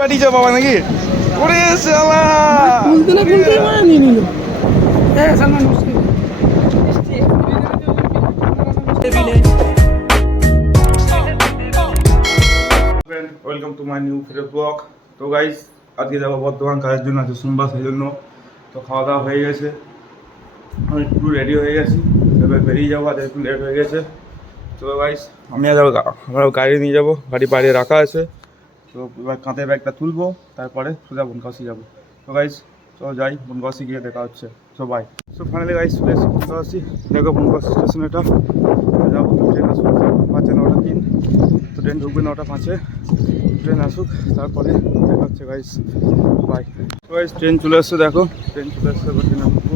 পাঠিয়েছ বাবা নাকি? ওরে শালা খুলতে না খুলতে মানে নিয়ে নিল। হ্যাঁ সালমান মুশকিল। Welcome to my new video blog. তো গাইস আজকে যাবো বর্ধমান কাজের জন্য, আছে সোমবার, সেই জন্য তো খাওয়া দাওয়া হয়ে গেছে, আমি একটু রেডি হয়ে গেছি, এবার বেরিয়ে যাবো, আজ একটু লেট হয়ে গেছে। তো গাইস আমি আর আমরা গাড়ি নিয়ে যাবো, গাড়ি বাইরে রাখা আছে। তো এবার কাঁধে ব্যাগটা তুলবো, তারপরে সোজা বনগাছি যাবো। তো গাইস চলো যাই, বনগাছি গিয়ে দেখা হচ্ছে। So bye. So finally guys চলে এসেছি বনগাছি, দেখো বনগাছি স্টেশন এটা। যাবো, ট্রেন আসুক 5:09:03, তো ট্রেন ঢুকবে 9:05, ট্রেন আসুক তারপরে দেখা হচ্ছে গাইস। বাই। তো গাইস ট্রেন চলে এসছে, দেখো ট্রেন চলে এসছে, এবার ট্রেনে উঠবো,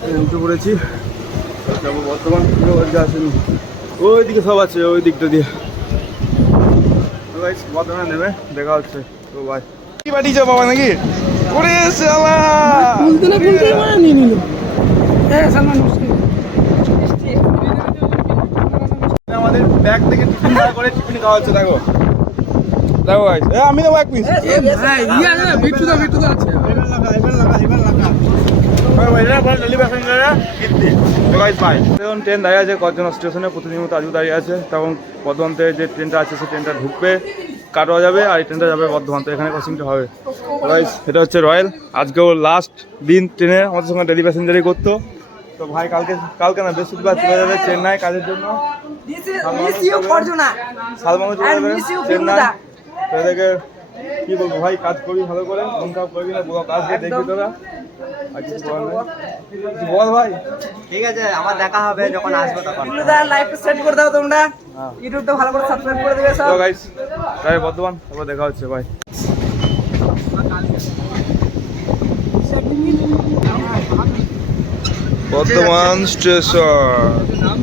ট্রেন উঠে পড়েছি, যাবো বর্ধমান। আসেনি, ওই দিকে সব আছে, ওই দিকটা দিয়ে বর্ধমানে নেবে, দেখা হচ্ছে। তো ভাই কি পাঠিয়েছ বাবা নাকি? ওরে শালা খুলতে না খুলতে মানে নিয়ে নিল। হ্যাঁ সালমান মুশকিল। আমাদের ব্যাগ থেকে টিফিন বার করে টিফিন খাওয়া হচ্ছে, দেখো দেখো গাইস। আমি নেবো এক পিস। ভাই ইয়া না বিট্টু দা আছে। এখন ট্রেন দাঁড়িয়ে আছে কজন স্টেশনে, প্রতিদিন মতো আজও দাঁড়িয়ে আছে। তখন বর্ধমান থেকে যে ট্রেনটা আছে সেই ট্রেনটা ঢুকবে, কাটোয়া যাবে, আর এই ট্রেনটা যাবে বর্ধমান। তো এখানে ক্রসিংটা হবে গাইস। এটা হচ্ছে রয়্যাল, আজকেও লাস্ট দিন ট্রেনে আমাদের সঙ্গে ডেলি প্যাসেঞ্জারই করতো। তো ভাই কালকে না বৃহস্পতিবার চলে যাবে চেন্নাই কাজের জন্য। সালমানও চলে যাবে চেন্নাই। তো এদেরকে কি বলবো ভাই, কাজ করবি ভালো করে, মন খারাপ করবি না, পুরো কাজ দিয়ে দেখবি তোরা। আর কিছু বলার নেই, বল ভাই। ঠিক আছে, আবার দেখা হবে যখন আসবে তখন। লাইভটা সেট করে দাও তোমরা, ইউটিউবটা ভালো করে সাবস্ক্রাইব করে দিবে সব। তো গাইস তাই বর্ধমান, তারপর দেখা হচ্ছে ভাই। বর্ধমান স্টেশন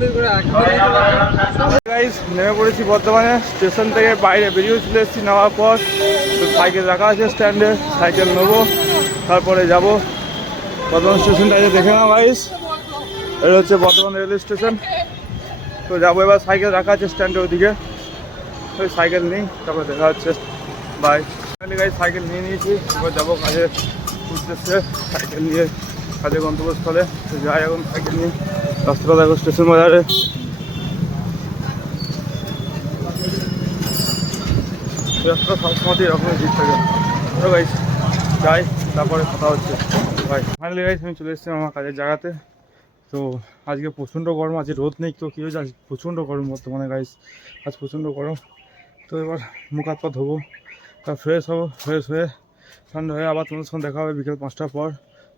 গাইস, নেমে পড়েছি বর্ধমানে। স্টেশন থেকে বাইরে বেরিয়ে চলে এসেছি, নেওয়ার পর তো সাইকেল রাখা আছে স্ট্যান্ডে, সাইকেল নেবো, তারপরে যাব বর্ধমান স্টেশনটা। দেখে নাও গাইস, এটা হচ্ছে বর্ধমান রেলওয়ে স্টেশন। তো যাবো এবার, সাইকেল রাখা আছে স্ট্যান্ডে ওদিকে, ওই সাইকেল নিই, তারপরে দেখা হচ্ছে। বাই। গাইস সাইকেল নিয়ে নিয়েছি, এবার যাবো কাজে উদ্দেশ্যে, সাইকেল নিয়ে কাজে গন্তব্যস্থলে। তো যাই এখন সাইকেল নিয়ে, রাস্তাটা দেখো স্টেশন বাজারে। রাস্তাটা সবসময় এরকমই ভিড় থাকে। তো গাইস যাই, তারপরে কথা হচ্ছে ভাই। ফাইনালি গাইস আমি চলে এসেছি আমার কাজের জায়গাতে। তো আজকে প্রচণ্ড গরম আছে, রোদ নেই, তো কী হয়েছে আজ প্রচণ্ড গরম বর্তমানে গাইস, আজ প্রচণ্ড গরম। তো এবার মুখ হাত পা ধোবো, তার ফ্রেশ হবো, ফ্রেশ হয়ে ঠান্ডা হয়ে আবার তোমাদের সঙ্গে দেখা হবে বিকেল 5টার পর।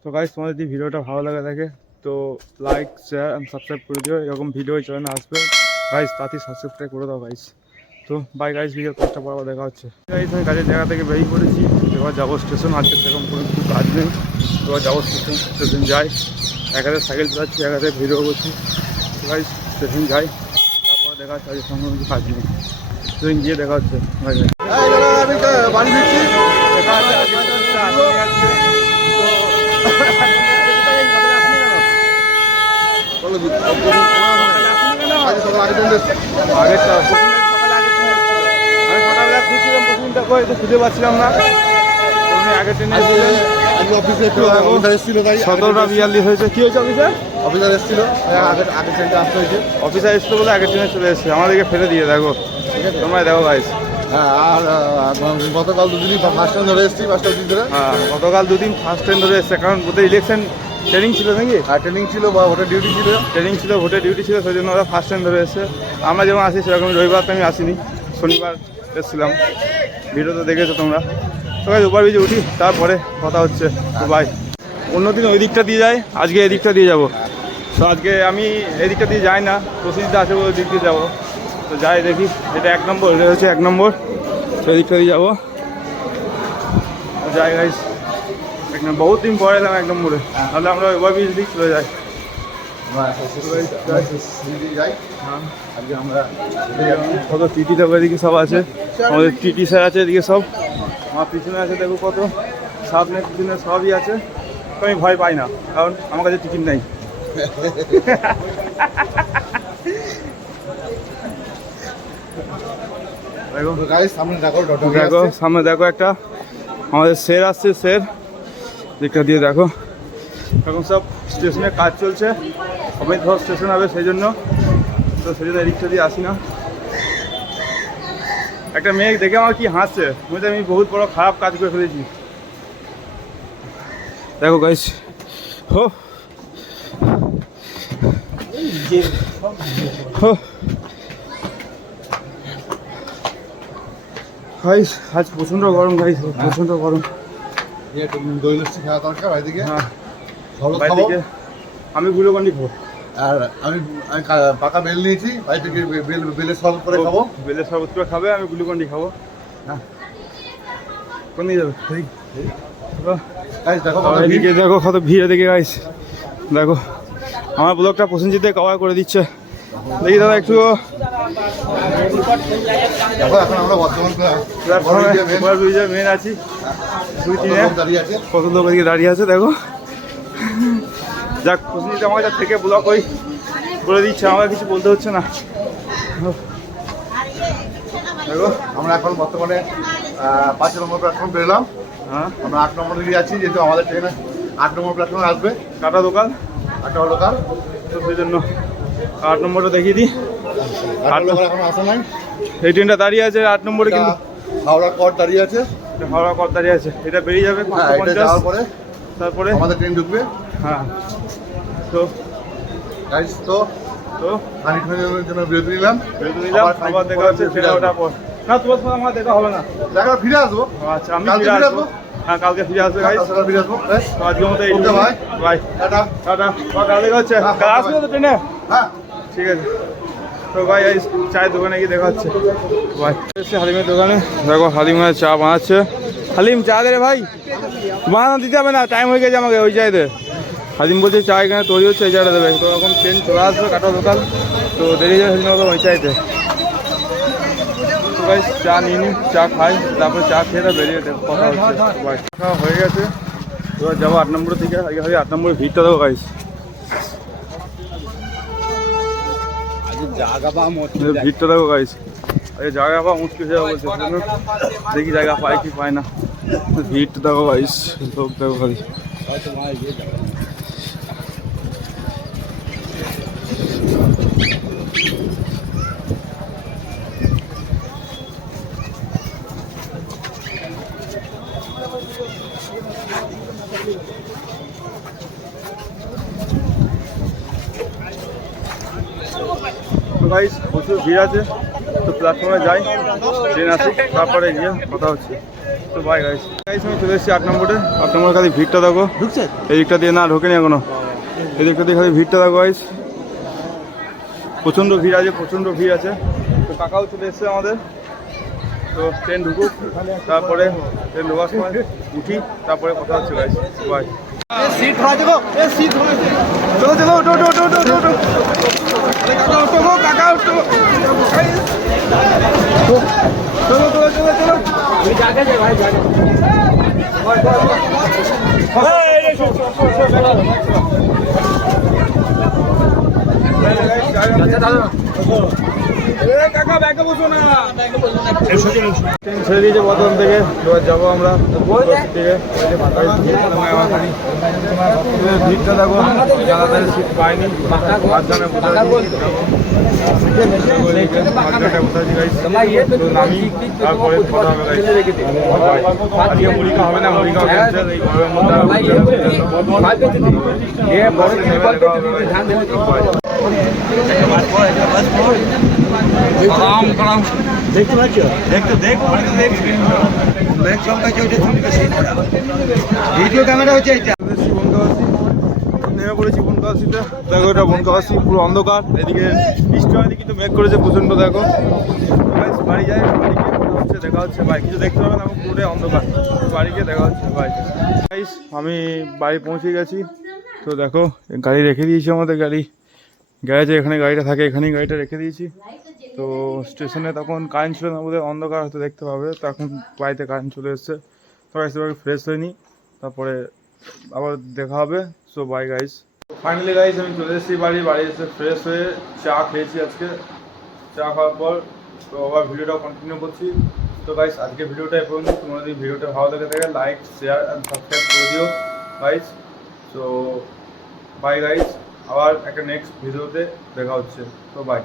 তো গাইস তোমাদের যদি ভিডিওটা ভালো লাগে তো লাইক, শেয়ার অ্যান্ড সাবস্ক্রাইব করে দিও, এরকম ভিডিও চ্যানেলে আসবে গাইস, তাড়াতাড়ি সাবস্ক্রাইব করে দাও গাইস। তো বাই গাইস, বিকেল 5টার পর আবার দেখা হচ্ছে গাইস। আমি কাজের জায়গা থেকে বেরিয়ে পড়েছি, এবার যাবো স্টেশন। আজকে সেরকম কোনো কিছু কাজ নেই, এবার যাবো স্টেশন যাই। এক হাতে সাইকেল চালাচ্ছি, এক হাতে ভিডিও করছি। গাইস স্টেশন যাই, তারপরে দেখা হচ্ছে। আজকে সঙ্গে কিছু কাজ নেই, স্টেশন গিয়ে দেখা হচ্ছে। বাড়ি ফিরছি, দেখা হচ্ছে আগেরটা আমি সকালবেলা খুঁজছিলাম, প্রথমটা খুঁজে পাচ্ছিলাম না। আগের ট্রেনে 17:42 হয়েছে। কি হয়েছে অফিসে? অফিসার এসেছিল, আগের ট্রেনটা আসতে হয়েছে। অফিসার এসেছিল বলে আগের ট্রেনে চলে এসেছে, আমাদেরকে ফেলে দিয়ে দেখো, তোমরা দেখো গাইস। হ্যাঁ, আর গতকাল দুদিনই ফার্স্ট ট্রেন ধরে এসেছি, 5টা দিন ধরে। হ্যাঁ, গতকাল দুদিন ফার্স্ট ট্রেন ধরে এসছে, কারণ ওদের ইলেকশন ট্রেনিং ছিল নাকি? আর ট্রেনিং ছিল বা ভোটের ডিউটি ছিল। ট্রেনিং ছিল, ভোটের ডিউটি ছিল, সেই জন্য ওরা ফার্স্ট ট্রেন ধরে এসেছে। আমরা যেমন আসি সেরকম, রবিবার তো আমি আসিনি, শনিবার এসেছিলাম, ভিডিও তো দেখেছো তোমরা। তো ভাই উপর বিজে উঠি, তারপরে কথা হচ্ছে। তো ভাই অন্যদিন ওই দিকটা দিয়ে যায়, আজকে এই দিকটা দিয়ে যাবো। তো আজকে আমি এই দিকটা দিয়ে যাই না, প্রসিদ্ধ আছে বলে ওই দিক দিয়ে যাবো। তো যাই দেখি, এটা 1 নম্বর, এটা হচ্ছে 1 নম্বর, সেই দিকটা দিয়ে যাবো। যাই গাইস, বহুত দিন পরে এলাম 1 নম্বরে, তাহলে আমরা ওভার ব্রিজ দিক চলে যাই। আজকে আমরা কত টিটি দেবো, এদিকে সব আছে, আমাদের টিটি স্যার আছে এদিকে সব, আমার পিছনে আছে দেখো কত, সামনে পিছনে সবই আছে। তো আমি ভয় পাই না, কারণ আমার কাছে টিকিট নেই। দেখো সামনে দেখো, দেখো সামনে দেখো একটা আমাদের স্যার আসছে, স্যার দিকটা দিয়ে দেখো এখন সব স্টেশনে কাজ চলছে, অমিত ধর স্টেশন হবে সেই জন্য, তো সেই জন্য এদিকটা দিয়ে আসি না। একটা মেয়ে দেখে আমার কি হাসছে, বলতে আমি বহুত বড় খারাপ কাজ করে ফেলেছি। দেখো গাইস, হো হো গাইস, আজ প্রচণ্ড গরম গাইস, প্রচণ্ড গরম। দই লস্যি খাওয়া দরকার বাইদিকে। হ্যাঁ শরবত খাবো। বাইদিকে আমি গ্লুকন্ডি খাবো। আর আমি আমি পাকা বেল নিয়েছি, বাইদিকে বেলের শরবত করে খাবো। বেলের শরবত করে খাবে, আমি গ্লুকন্ডি খাবো। হ্যাঁ কোন দিকে যাবে? গাইস দেখো কত ভিড়। এদিকে দেখো কত ভিড়, এদিকে গাইস দেখো আমার ব্লগটা প্রসেনজিতে কভার করে দিচ্ছে। দেখি দাদা একটু দেখো এখন আমরা বর্তমান ব্রিজে মেন আছি, দুই তিনে দাঁড়িয়ে আছে। কত লোক এদিকে দাঁড়িয়ে আছে দেখো। যাক প্রসেনজিৎ আমার কাছ থেকে ব্লগ ওই করে দিচ্ছে, আমাকে কিছু বলতে হচ্ছে না। দেখো আমরা এখন বর্তমানে 5 নম্বর প্ল্যাটফর্ম পেলাম। হ্যাঁ আমরা 8 নম্বরে দিয়ে আছি, যেহেতু আমাদের ট্রেনে 8 নম্বর প্ল্যাটফর্মে আসবে। কাটা দোকান 8 নম্বর লোকাল, তো সেই জন্য 8 নম্বরটা দেখিয়ে দিই। 8 নম্বর এখন আসা নাই। এই ট্রেনটা দাঁড়িয়ে আছে 8 নম্বরে, কিন্তু হাওড়া কট দাঁড়িয়ে আছে। হাওড়া কত দাঁড়িয়ে আছে, এটা বেরিয়ে যাবে হ্যাঁ, এটা 550, যাওয়ার পরে তারপরে আমাদের ট্রেন ঢুকবে। হ্যাঁ তো গাইস তো তো খানিকক্ষণের জন্য বিরতি নিলাম। বেরোতে নিলাম, আবার দেখা হচ্ছে ট্রেনে ওঠার পর। না তোমার সঙ্গে আমার দেখা হবে না। দেখা ফিরে আসবো। আচ্ছা আমি কালকে ফিরে ফিরে আসবো। আসবো? হ্যাঁ কালকে ফিরে আসবে গাইস। সকালে ফিরে আসবো। বেশ, তো আজকের মতো এই ওকে ভাই। Bye tata. টাটা। কাল দেখা হচ্ছে, হ্যাঁ, কাল bye, আসবে bye. তো ট্রেনে? হ্যাঁ ঠিক আছে। তো ভাই এই চায়ের দোকানে গিয়ে দেখা হচ্ছে। ভাই এসে হালিমের দোকানে দেখো, হালিম চা বানাচ্ছে। হালিম চা দে রে ভাই, বানানো দিতে হবে না, টাইম হয়ে গেছে আমাকে ওই চাই দে। হালিম বলছে চা এখানে তৈরি হচ্ছে, এই চাটা দেবে। তো এখন ট্রেন চলে আসবে কাটা দোকান, তো দেরি হয়ে যাবে ওই চাইতে। তো ভাই চা নিয়ে নিই, চা খাই, তারপরে চা খেয়ে বেরিয়ে কথা হচ্ছে। ভাই খাওয়া হয়ে গেছে, এবার যাবো 8 নম্বর থেকে। আগে ভাই 8 নম্বরের ভিড়টা দেবো গাইস, ভিড়টা দেখো গাইস। আরে জায়গা পাওয়া মুশকিল হয়ে যাবে বলছে, দেখি জায়গা পাই কি পায় না। ভিড়টা দেখো গাইস, লোক দেখো খালি। তো গাইস প্রচুর ভিড় আছে, তো প্ল্যাটফর্মে যাই, ট্রেন আসুক তারপরে গিয়ে কথা হচ্ছে। তো বাই গাইস। গাইস আমি চলে এসেছি 8 নম্বরে। 8 নম্বরে খালি ভিড়টা দেখো, ঢুকছে? এই দিকটা দিয়ে না ঢোকেনি এখনো, এই দিকটা দিয়ে খালি ভিড়টা দেখো গাইস। প্রচণ্ড ভিড় আছে, প্রচণ্ড ভিড় আছে। তো কাকাও চলে এসছে আমাদের, তো ট্রেন ঢুকুক, তারপরে ট্রেন ঢোকার সময় উঠি, তারপরে কথা হচ্ছে গাইস। বাই। सीट खा देखो, ए सीट खा। চলো চলো, ওটো ওটো ওটো ওটো ওটো। কাকা উঠো গো, কাকা উঠো। চলো চলো চলো চলো। जाके दे भाई, जाके। কাকা ব্যাগে বসো না, ট্রেন ছেড়ে দিয়েছে বর্ধমান থেকে। এবার যাবো আমরা থেকে। ভিড়টা দেখো, জানাতে সিট পাইনি, মাঝখানে বসে নামি, তারপরে কথা হবে। আজকে মুড়িকা হবে না, মুড়িকা ক্যান্সেল। এই গরমের মধ্যে देखते पाচ্ছ? দেখতে দেখ ভিডিও ক্যামেরা হচ্ছে এটা। নেমে পড়েছি বনকাশিতে। দেখো এটা বনকাশি, পুরো অন্ধকার। এদিকে বৃষ্টি হয়নি কিন্তু মেঘ করেছে প্রচণ্ড। দেখো বাড়ি যায়, বাড়ি গিয়ে কথা হচ্ছে, দেখা হচ্ছে। ভাই কিছু দেখতে পাবেন, এখন পুরোটাই অন্ধকার। বাড়ি গিয়ে দেখা হচ্ছে ভাই। আমি বাড়ি পৌঁছে গেছি। তো দেখো গাড়ি রেখে দিয়েছি, আমাদের গাড়ি গ্যারেজে, এখানে গাড়িটা থাকে, এখানেই গাড়িটা রেখে দিয়েছি। তো স্টেশনে তখন কারেন্ট ছিল না, বোধহয় অন্ধকার হয়তো দেখতে পাবে। তো এখন বাড়িতে কারেন্ট চলে এসছে। তো এসে ফ্রেশ হয়নি, তারপরে আবার দেখা হবে। So bye guys. Finally guys আমি চলে এসেছি বাড়ি এসে ফ্রেশ হয়ে চা খেয়েছি আজকে। চা খাওয়ার পর তো আবার ভিডিওটা কন্টিনিউ করছি। তো গাইস আজকে ভিডিওটা এই পর্যন্ত। তোমাদের যদি ভিডিওটা ভালো লেগে থাকে লাইক শেয়ার অ্যান্ড সাবস্ক্রাইব করে দিও গাইস। সো বাই গাইস, আবার একটা নেক্সট ভিডিওতে দেখা হচ্ছে। তো বাই।